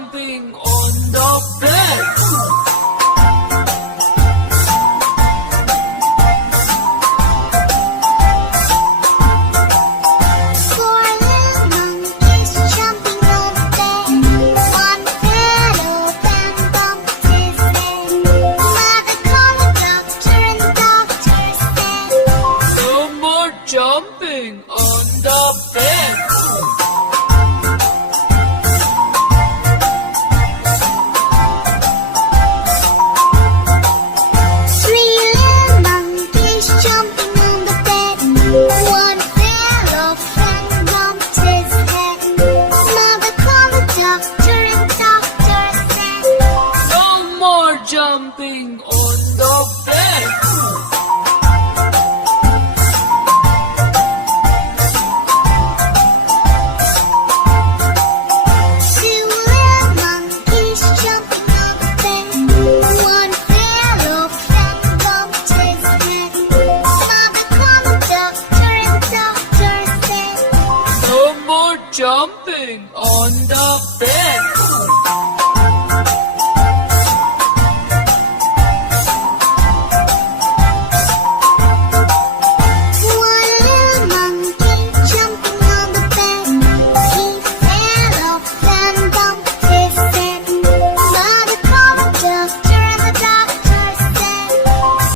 jumping on the bed. Four little monkeys jumping on the bed. One fell off and bumped his head. Mother called the doctor and the doctor said, No more jumping on the bed. three little monkeys jumping on the bed. One fell off and bumped his head. Mother called the doctor and the doctor said, No more jumping on